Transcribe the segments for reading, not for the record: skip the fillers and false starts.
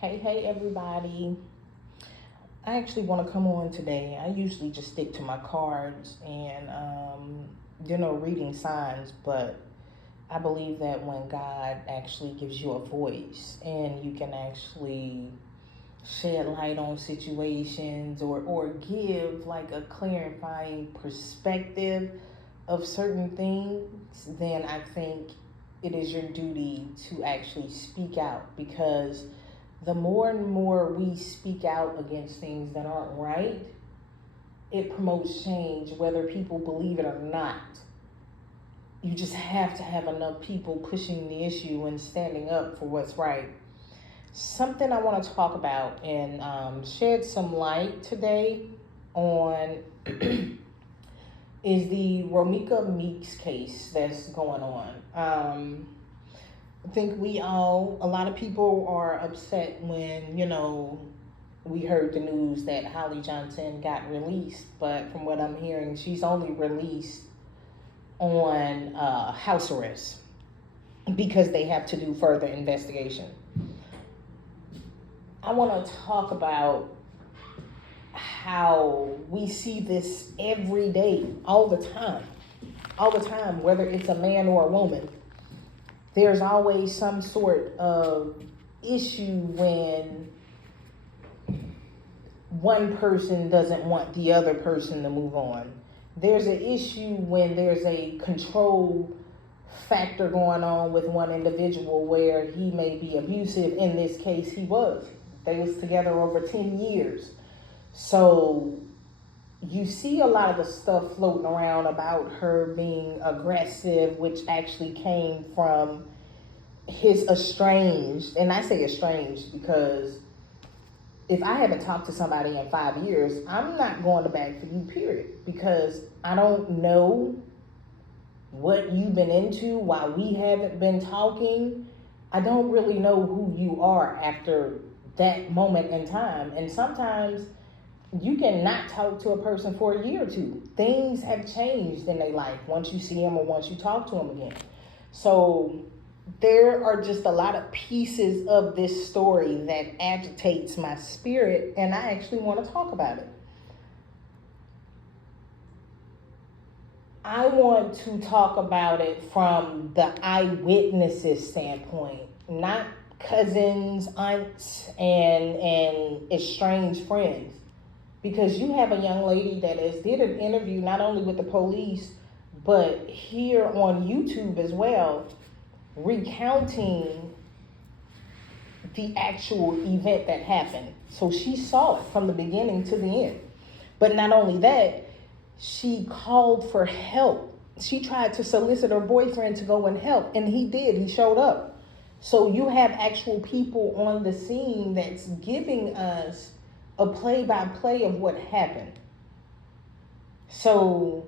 Hey, everybody. I actually want to come on today. I usually just stick to my cards and, reading signs, but I believe that when God actually gives you a voice and you can actually shed light on situations or give like a clarifying perspective of certain things, then I think it is your duty to actually speak out, because the more and more we speak out against things that aren't right, it promotes change, whether people believe it or not. You just have to have enough people pushing the issue and standing up for what's right. Something I want to talk about and shed some light today on is the Romeca Meeks case that's going on. I think a lot of people are upset when, we heard the news that Holly Johnson got released, but from what I'm hearing, she's only released on house arrest because they have to do further investigation. I want to talk about how we see this every day, all the time, whether it's a man or a woman. There's always some sort of issue when one person doesn't want the other person to move on. There's an issue when there's a control factor going on with one individual where he may be abusive. In this case, he was. They was together over 10 years. So you see a lot of the stuff floating around about her being aggressive, which actually came from his estranged, and I say estranged because if I haven't talked to somebody in 5 years, I'm not going to bag for you, period, because I don't know what you've been into while we haven't been talking. I don't really know who you are after that moment in time. And sometimes you can not talk to a person for a year or two. Things have changed in their life once you see them or once you talk to them again. So there are just a lot of pieces of this story that agitates my spirit, and I actually want to talk about it. I want to talk about it from the eyewitnesses standpoint, not cousins, aunts, and estranged friends. Because you have a young lady that did an interview not only with the police, but here on YouTube as well, recounting the actual event that happened. So she saw it from the beginning to the end. But not only that, she called for help. She tried to solicit her boyfriend to go and help, and he did. He showed up. So you have actual people on the scene that's giving us a play-by-play of what happened. So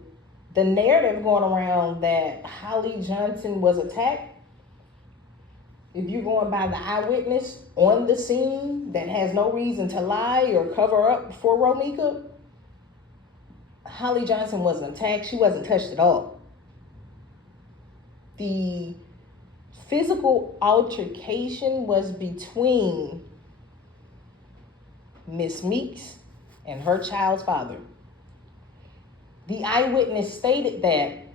the narrative going around that Holly Johnson was attacked, if you're going by the eyewitness on the scene that has no reason to lie or cover up for Romeca, Holly Johnson wasn't attacked. She wasn't touched at all. The physical altercation was between Miss Meeks and her child's father. The eyewitness stated that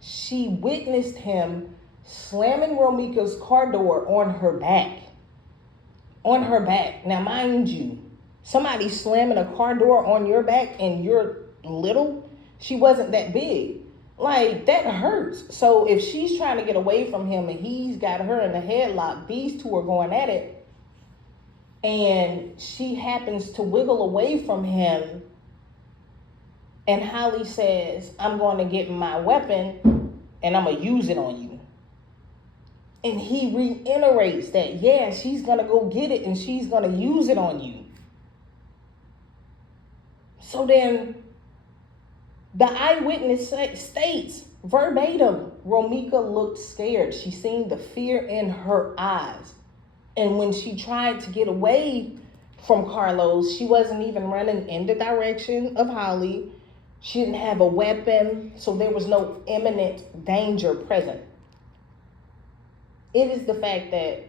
she witnessed him slamming Romeca's car door on her back. On her back. Now, mind you, somebody slamming a car door on your back and you're little, she wasn't that big. Like, that hurts. So if she's trying to get away from him and he's got her in a headlock, these two are going at it, and she happens to wiggle away from him, and Holly says, I'm going to get my weapon and I'm going to use it on you. And he reiterates that, yeah, she's going to go get it and she's going to use it on you. So then the eyewitness states verbatim, Romeca looked scared. She seen the fear in her eyes. And when she tried to get away from Carlos, she wasn't even running in the direction of Holly. She didn't have a weapon, so there was no imminent danger present. It is the fact that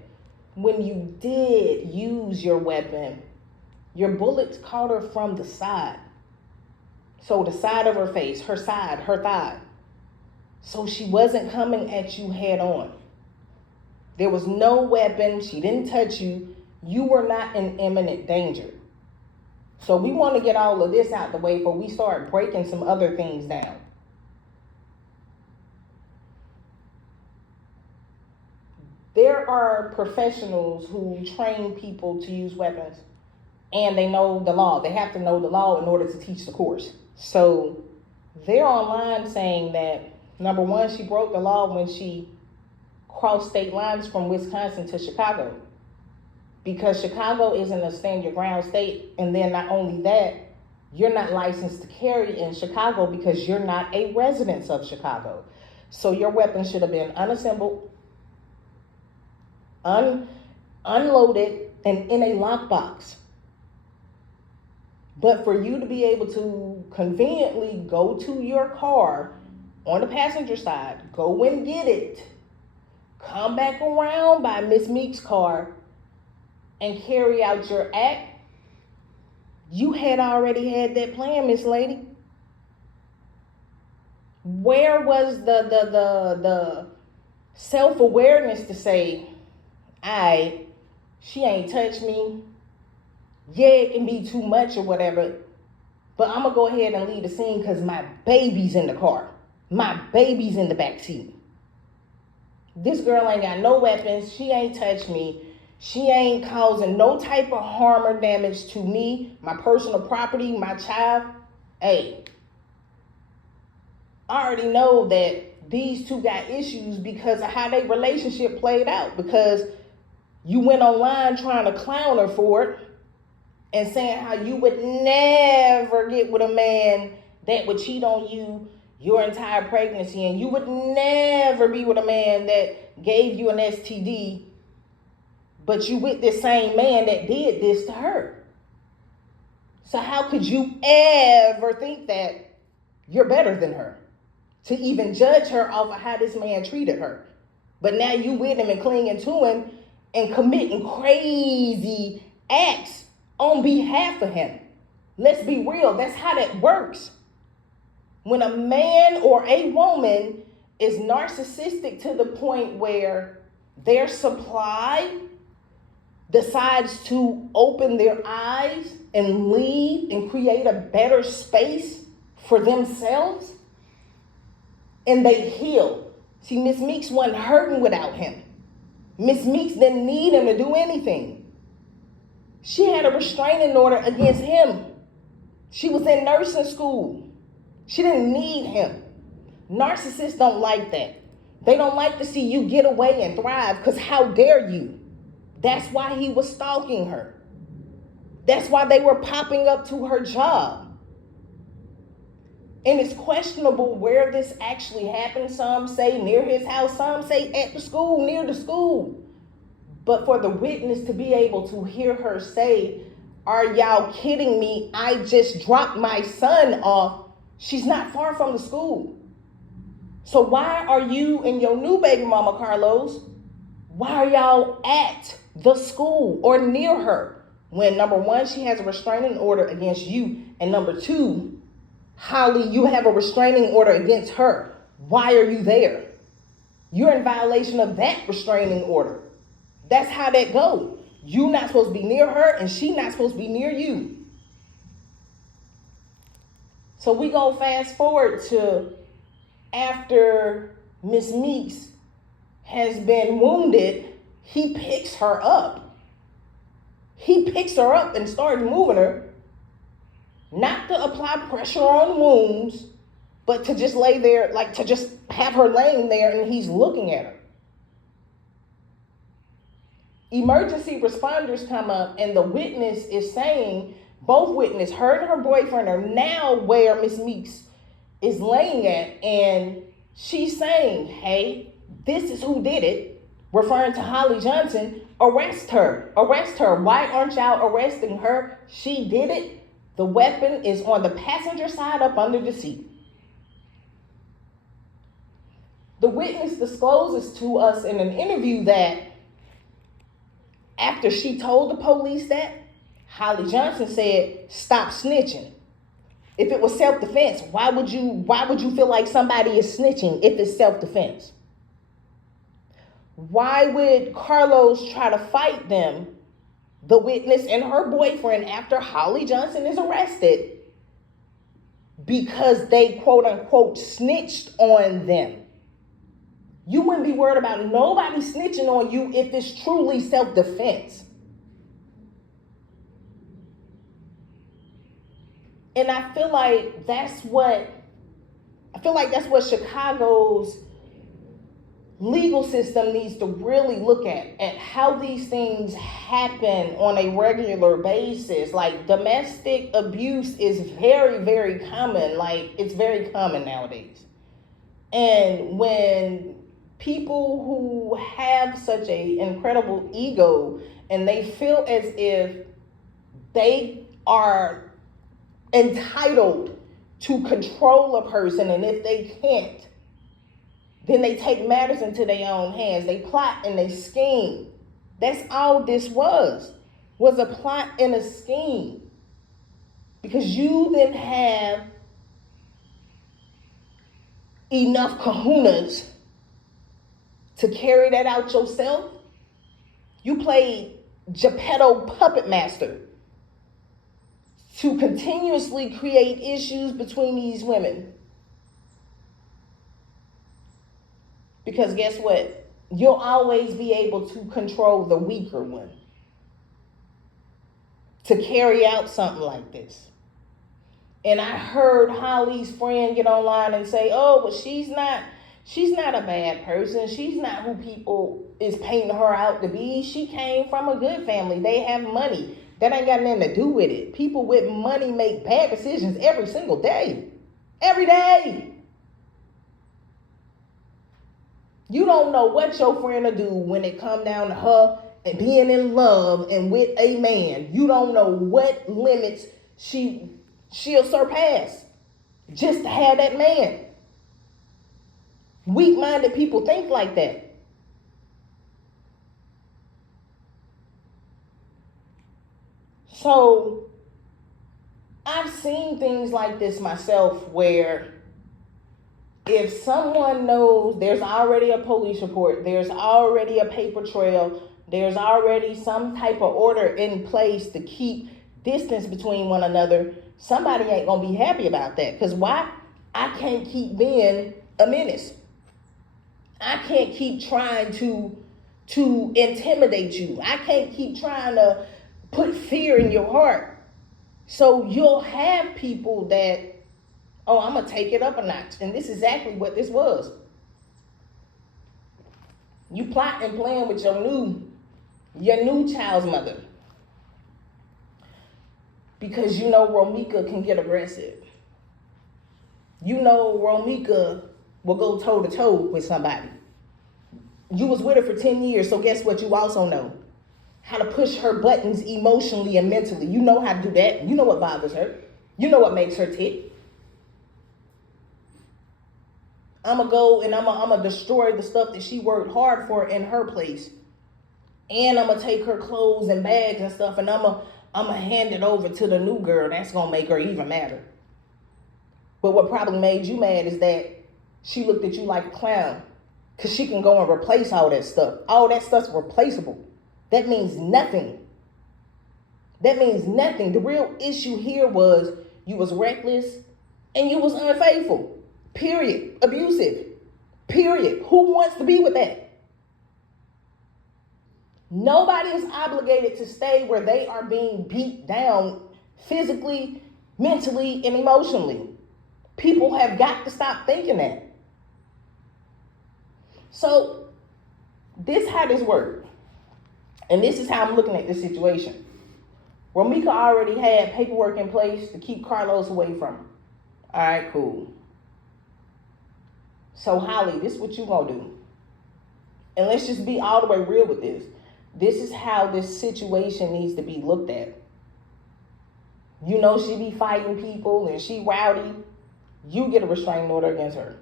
when you did use your weapon, your bullets caught her from the side. So the side of her face, her side, her thigh. So she wasn't coming at you head on. There was no weapon. She didn't touch you. You were not in imminent danger. So we want to get all of this out the way before we start breaking some other things down. There are professionals who train people to use weapons, and they know the law. They have to know the law in order to teach the course. So they're online saying that, number one, she broke the law when she crossed state lines from Wisconsin to Chicago, because Chicago isn't a stand your ground state. And then not only that, you're not licensed to carry in Chicago because you're not a resident of Chicago. So your weapon should have been unassembled, unloaded, and in a lockbox. But for you to be able to conveniently go to your car on the passenger side, go and get it, come back around by Miss Meeks' car, and carry out your act, you had already had that plan, Miss Lady. Where was the self-awareness to say, she ain't touched me. Yeah, it can be too much or whatever, but I'm gonna go ahead and leave the scene because my baby's in the car. My baby's in the back seat. This girl ain't got no weapons. She ain't touched me. She ain't causing no type of harm or damage to me, my personal property, my child. Hey, I already know that these two got issues because of how their relationship played out, because you went online trying to clown her for it and saying how you would never get with a man that would cheat on you your entire pregnancy, and you would never be with a man that gave you an STD, but you with this same man that did this to her. So how could you ever think that you're better than her to even judge her off of how this man treated her? But now you with him and clinging to him and committing crazy acts on behalf of him. Let's be real. That's how that works. When a man or a woman is narcissistic to the point where their supply decides to open their eyes and leave and create a better space for themselves, and they heal. See, Miss Meeks wasn't hurting without him. Miss Meeks didn't need him to do anything. She had a restraining order against him. She was in nursing school. She didn't need him. Narcissists don't like that. They don't like to see you get away and thrive, because how dare you? That's why he was stalking her. That's why they were popping up to her job. And it's questionable where this actually happened. Some say near his house, some say at the school, near the school. But for the witness to be able to hear her say, "Are y'all kidding me? I just dropped my son off. She's not far from the school. So why are you and your new baby mama, Carlos, why are y'all at the school or near her when, number one, she has a restraining order against you, and number two, Holly, you have a restraining order against her. Why are you there? You're in violation of that restraining order. That's how that goes. You're not supposed to be near her, and she's not supposed to be near you." So we go fast forward to after Miss Meeks has been wounded, he picks her up. He picks her up and starts moving her, not to apply pressure on wounds, but to just lay there, like to just have her laying there and he's looking at her. Emergency responders come up and the witness is saying, both witnesses, her and her boyfriend, are now where Miss Meeks is laying at, and she's saying, "Hey, this is who did it," referring to Holly Johnson. "Arrest her, arrest her. Why aren't y'all arresting her? She did it. The weapon is on the passenger side up under the seat." The witness discloses to us in an interview that After she told the police that, Holly Johnson said, stop snitching. If it was self-defense, why would you feel like somebody is snitching if it's self-defense? Why would Carlos try to fight them, the witness and her boyfriend, after Holly Johnson is arrested? Because they quote unquote snitched on them. You wouldn't be worried about nobody snitching on you if it's truly self-defense. And I feel like that's what Chicago's legal system needs to really look at how these things happen on a regular basis. Like, domestic abuse is very, very common. Like, it's very common nowadays. And when people who have such an incredible ego and they feel as if they are entitled to control a person, and if they can't, then they take matters into their own hands. They plot and they scheme. That's all this was a plot and a scheme. Because you didn't have enough kahunas to carry that out yourself. You played Geppetto puppet master to continuously create issues between these women. Because guess what? You'll always be able to control the weaker one to carry out something like this. And I heard Holly's friend get online and say, oh, but she's not a bad person. She's not who people is painting her out to be. She came from a good family. They have money. That ain't got nothing to do with it. People with money make bad decisions every single day. Every day. You don't know what your friend will do when it come down to her and being in love and with a man. You don't know what limits she'll surpass just to have that man. Weak-minded people think like that. So I've seen things like this myself where if someone knows there's already a police report, there's already a paper trail, there's already some type of order in place to keep distance between one another, somebody ain't gonna be happy about that. Because why? I can't keep being a menace. I can't keep trying to intimidate you. I can't keep trying to put fear in your heart. So you'll have people that, oh, I'm going to take it up a notch. And this is exactly what this was. You plot and plan with your new child's mother. Because you know Romeca can get aggressive. You know Romeca will go toe-to-toe with somebody. You was with her for 10 years, so guess what? You also know how to push her buttons emotionally and mentally. You know how to do that. You know what bothers her. You know what makes her tick. I'm going to go and I'm going to destroy the stuff that she worked hard for in her place. And I'm going to take her clothes and bags and stuff, and I'm going to hand it over to the new girl. That's going to make her even madder. But what probably made you mad is that she looked at you like a clown. Because she can go and replace all that stuff. All that stuff's replaceable. That means nothing. That means nothing. The real issue here was you was reckless and you was unfaithful. Period. Abusive. Period. Who wants to be with that? Nobody is obligated to stay where they are being beat down physically, mentally, and emotionally. People have got to stop thinking that. So, this is how this worked. And this is how I'm looking at this situation. Romeca already had paperwork in place to keep Carlos away from her. All right, cool. So, Holly, this is what you gonna do. And let's just be all the way real with this. This is how this situation needs to be looked at. You know she be fighting people and she rowdy. You get a restraining order against her.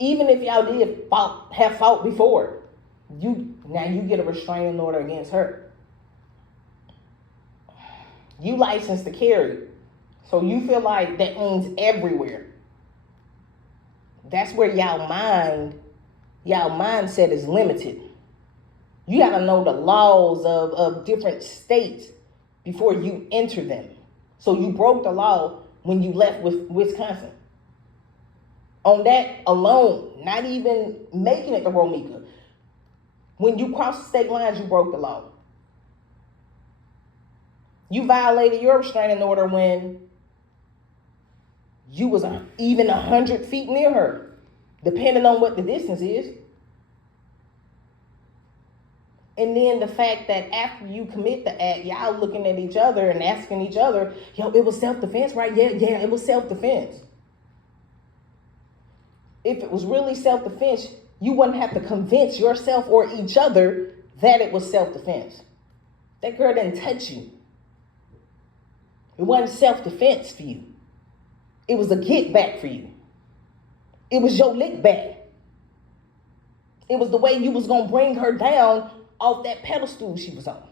Even if y'all did have fought before, you Now you get a restraining order against her. You licensed to carry. So you feel like that means everywhere. That's where y'all mindset is limited. You got to know the laws of different states before you enter them. So you broke the law when you left with Wisconsin. On that alone, not even making it to Romeca. When you cross the state lines, you broke the law. You violated your restraining order when you was even 100 feet near her, depending on what the distance is. And then the fact that after you commit the act, y'all looking at each other and asking each other, yo, it was self-defense, right? Yeah, it was self-defense. If it was really self-defense, you wouldn't have to convince yourself or each other that it was self-defense. That girl didn't touch you. It wasn't self-defense for you. It was a get back for you. It was your lick back. It was the way you was going to bring her down off that pedestal she was on.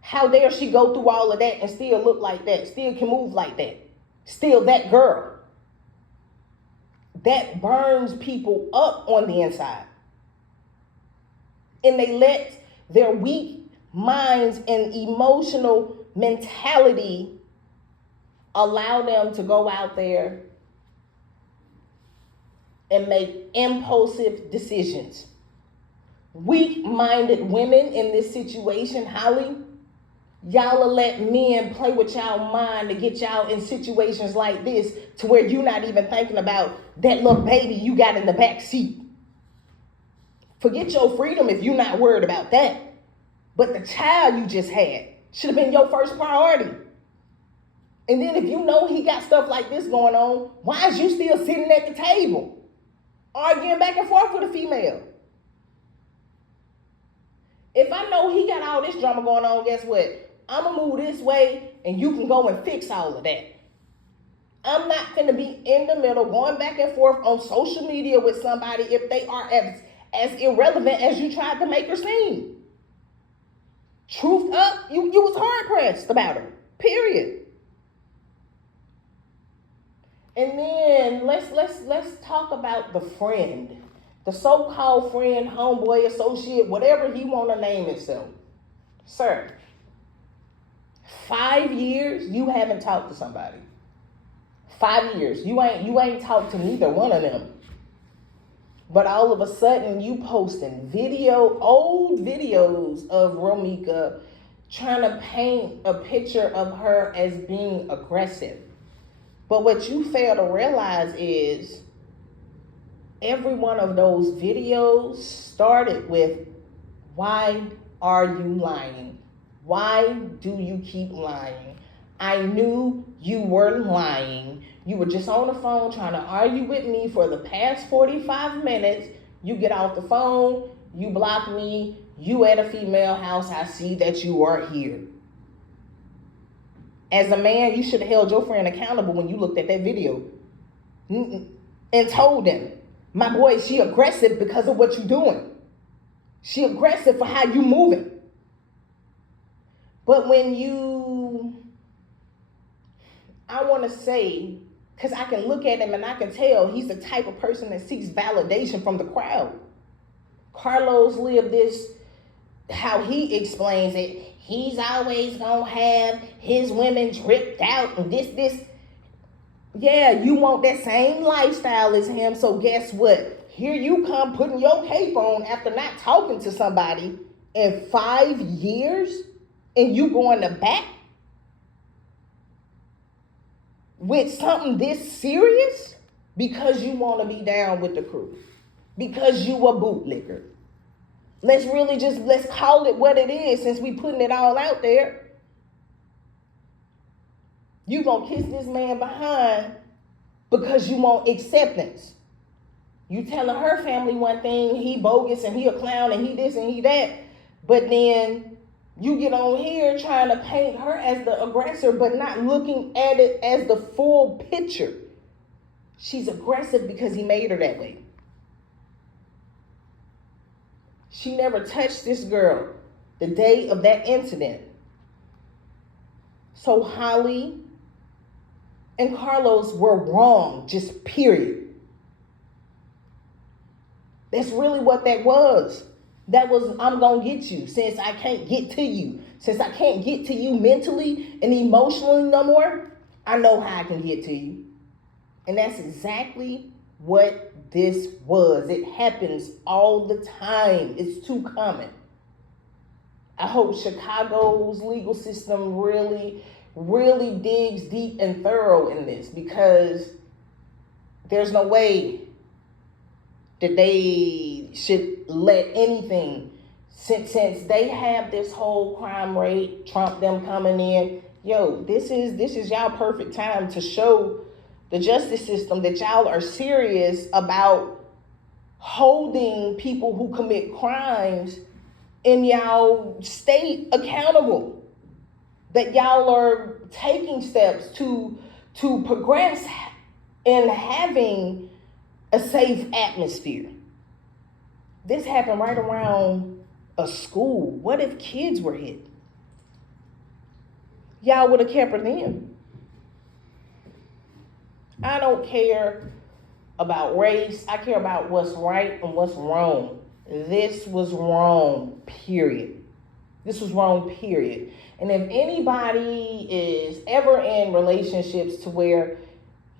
How dare she go through all of that and still look like that, still can move like that, still that girl. That burns people up on the inside. And they let their weak minds and emotional mentality allow them to go out there and make impulsive decisions. Weak-minded women in this situation, Holly, y'all will let men play with y'all mind to get y'all in situations like this to where you're not even thinking about that little baby you got in the back seat. Forget your freedom if you're not worried about that. But the child you just had should have been your first priority. And then if you know he got stuff like this going on, why is you still sitting at the table arguing back and forth with a female? If I know he got all this drama going on, guess what? I'm going to move this way and you can go and fix all of that. I'm not going to be in the middle going back and forth on social media with somebody if they are as irrelevant as you tried to make her seem. Truth up, you was hard pressed about her, period. And then let's talk about the friend. The so-called friend, homeboy, associate, whatever he want to name himself. Sir, 5 years you haven't talked to somebody. 5 years. You ain't talked to neither one of them. But all of a sudden you posting old videos of Romeca trying to paint a picture of her as being aggressive. But what you fail to realize is every one of those videos started with, why are you lying? Why do you keep lying? I knew you were lying. You were just on the phone trying to argue with me for the past 45 minutes. You get off the phone, you block me, you at a female house, I see that you are here. As a man, you should have held your friend accountable when you looked at that video and told him, my boy, she aggressive because of what you're doing. She aggressive for how you moving. But when I want to say, because I can look at him and I can tell he's the type of person that seeks validation from the crowd. Carlos lived this, how he explains it. He's always going to have his women dripped out and this. Yeah, you want that same lifestyle as him. So guess what? Here you come putting your cape on after not talking to somebody in 5 years and you going to back with something this serious because you want to be down with the crew, because you a bootlicker. Let's call it what it is since we putting it all out there. You gonna kiss this man behind because you want acceptance. You telling her family one thing, he bogus and he a clown and he this and he that, but then you get on here trying to paint her as the aggressor, but not looking at it as the full picture. She's aggressive because he made her that way. She never touched this girl the day of that incident. So Holly and Carlos were wrong, just period. That's really what that was. That was, I'm going to get you since I can't get to you. Since I can't get to you mentally and emotionally no more, I know how I can get to you. And that's exactly what this was. It happens all the time. It's too common. I hope Chicago's legal system really, really digs deep and thorough in this, because there's no way that they should let anything, since they have this whole crime rate, Trump them coming in, this is y'all perfect time to show the justice system that y'all are serious about holding people who commit crimes in y'all state accountable, that y'all are taking steps to progress in having a safe atmosphere. This happened right around a school. What if kids were hit? Y'all would have kept her then. I don't care about race. I care about what's right and what's wrong. This was wrong, period. This was wrong, period. And if anybody is ever in relationships to where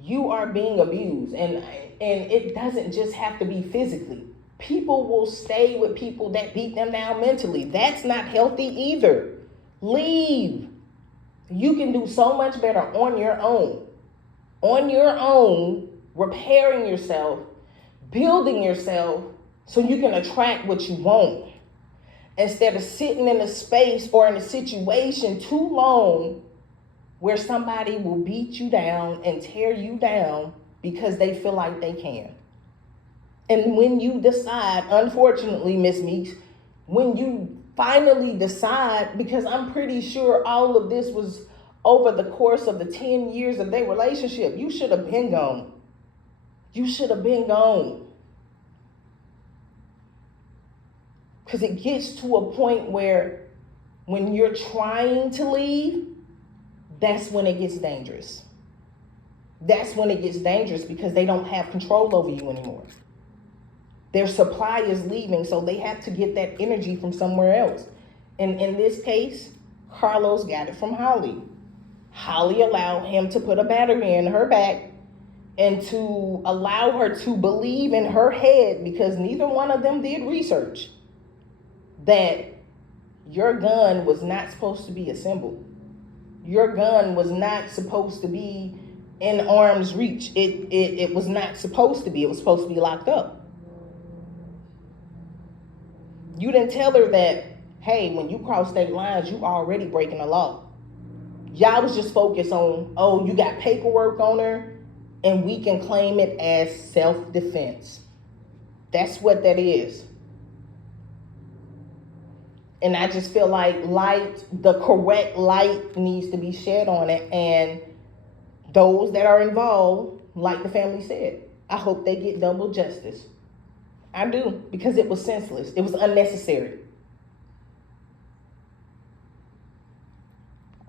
you are being abused, and it doesn't just have to be physically. People will stay with people that beat them down mentally. That's not healthy either. Leave. You can do so much better on your own. On your own, repairing yourself, building yourself so you can attract what you want. Instead of sitting in a space or in a situation too long where somebody will beat you down and tear you down because they feel like they can. And when you decide, unfortunately, Miss Meeks, when you finally decide, because I'm pretty sure all of this was over the course of the 10 years of their relationship, you should have been gone. You should have been gone. Because it gets to a point where when you're trying to leave, that's when it gets dangerous. That's when it gets dangerous, because they don't have control over you anymore. Their supply is leaving, so they have to get that energy from somewhere else. And in this case, Carlos got it from Holly. Holly allowed him to put a battery in her back and to allow her to believe in her head, because neither one of them did research, that your gun was not supposed to be assembled. Your gun was not supposed to be in arm's reach. It was not supposed to be. It was supposed to be locked up. You didn't tell her that, hey, when you cross state lines, you already breaking the law. Y'all was just focused on, oh, you got paperwork on her, and we can claim it as self-defense. That's what that is. And I just feel like the correct light needs to be shed on it. And those that are involved, like the family said, I hope they get double justice. I do, because it was senseless. It was unnecessary.